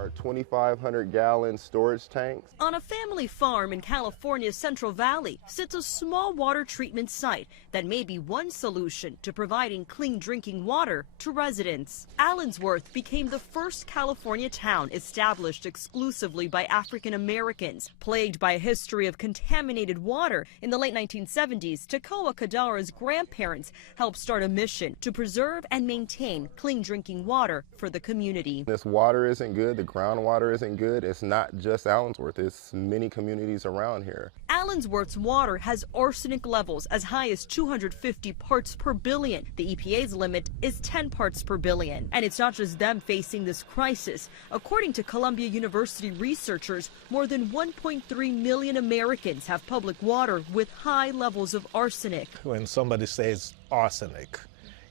Our 2,500-gallon storage tanks. On a family farm in California's Central Valley sits a small water treatment site that may be one solution to providing clean drinking water to residents. Allensworth became the first California town established exclusively by African Americans. Plagued by a history of contaminated water, in the late 1970s, Tekoa Kadara's grandparents helped start a mission to preserve and maintain clean drinking water for the community. This water isn't good, the groundwater isn't good. It's not just Allensworth, it's many communities around here. Allensworth's water has arsenic levels as high as 250 parts per billion. The EPA's limit is 10 parts per billion. And it's not just them facing this crisis. According to Columbia University researchers, more than 1.3 million Americans have public water with high levels of arsenic. When somebody says arsenic,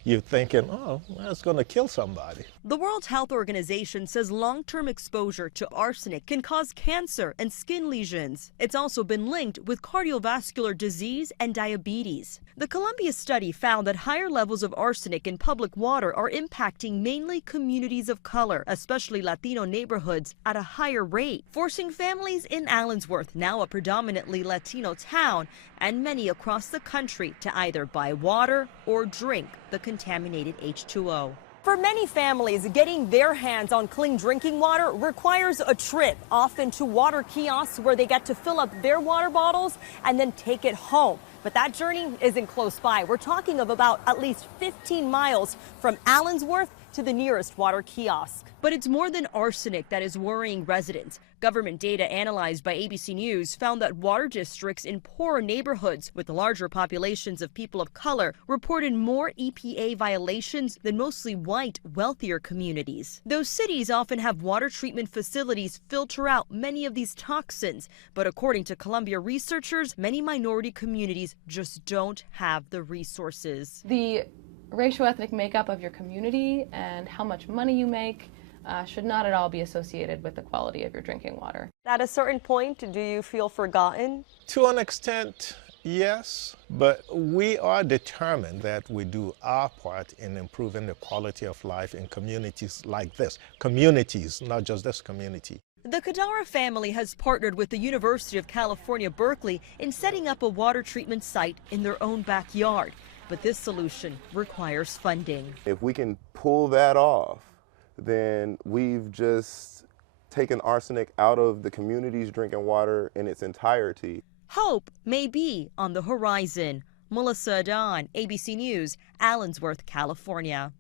you're thinking, oh, that's going to kill somebody. The World Health Organization says long-term exposure to arsenic can cause cancer and skin lesions. It's also been linked with cardiovascular disease and diabetes. The Columbia study found that higher levels of arsenic in public water are impacting mainly communities of color, especially Latino neighborhoods, at a higher rate, forcing families in Allensworth, now a predominantly Latino town, and many across the country to either buy water or drink the contaminated H2O. For many families, getting their hands on clean drinking water requires a trip, often to water kiosks where they get to fill up their water bottles and then take it home. But that journey isn't close by. We're talking of about at least 15 miles from Allensworth to the nearest water kiosk. But it's more than arsenic that is worrying residents. Government data analyzed by ABC News found that water districts in poorer neighborhoods with larger populations of people of color reported more EPA violations than mostly white, wealthier communities. Those cities often have water treatment facilities filter out many of these toxins. But according to Columbia researchers, many minority communities just don't have the resources. The racial ethnic makeup of your community and how much money you make should not at all be associated with the quality of your drinking water. At a certain point, do you feel forgotten? To an extent, yes, but we are determined that we do our part in improving the quality of life in communities like this. Communities, not just this community. The Kadara family has partnered with the University of California, Berkeley in setting up a water treatment site in their own backyard. But this solution requires funding. If we can pull that off, then we've just taken arsenic out of the community's drinking water in its entirety. Hope may be on the horizon. Melissa Adon, ABC News, Allensworth, California.